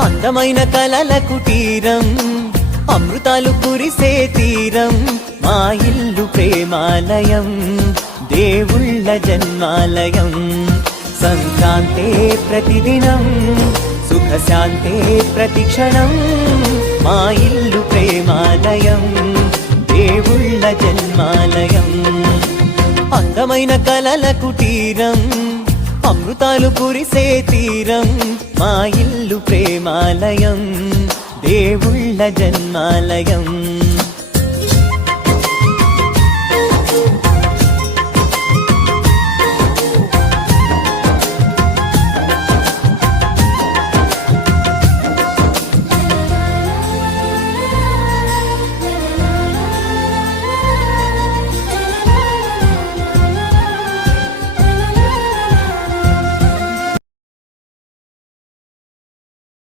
అందమైన కలల కుటీరం, అమృతాలు కురిసే తీరం, మా ఇల్లు ప్రేమాలయం, దేవుళ్ళ జన్మాలయం. సంక్రాంతే ప్రతిదినం, సుఖశాంతే ప్రతిక్షణం, మా ఇల్లు ప్రేమాలయం, దేవుళ్ళ జన్మాలయం. అందమైన కలల కుటీరం, అమృతాలు కురిసే తీరం, మా ఇల్లు ప్రేమాలయం, దేవుళ్ళ జన్మాలయం.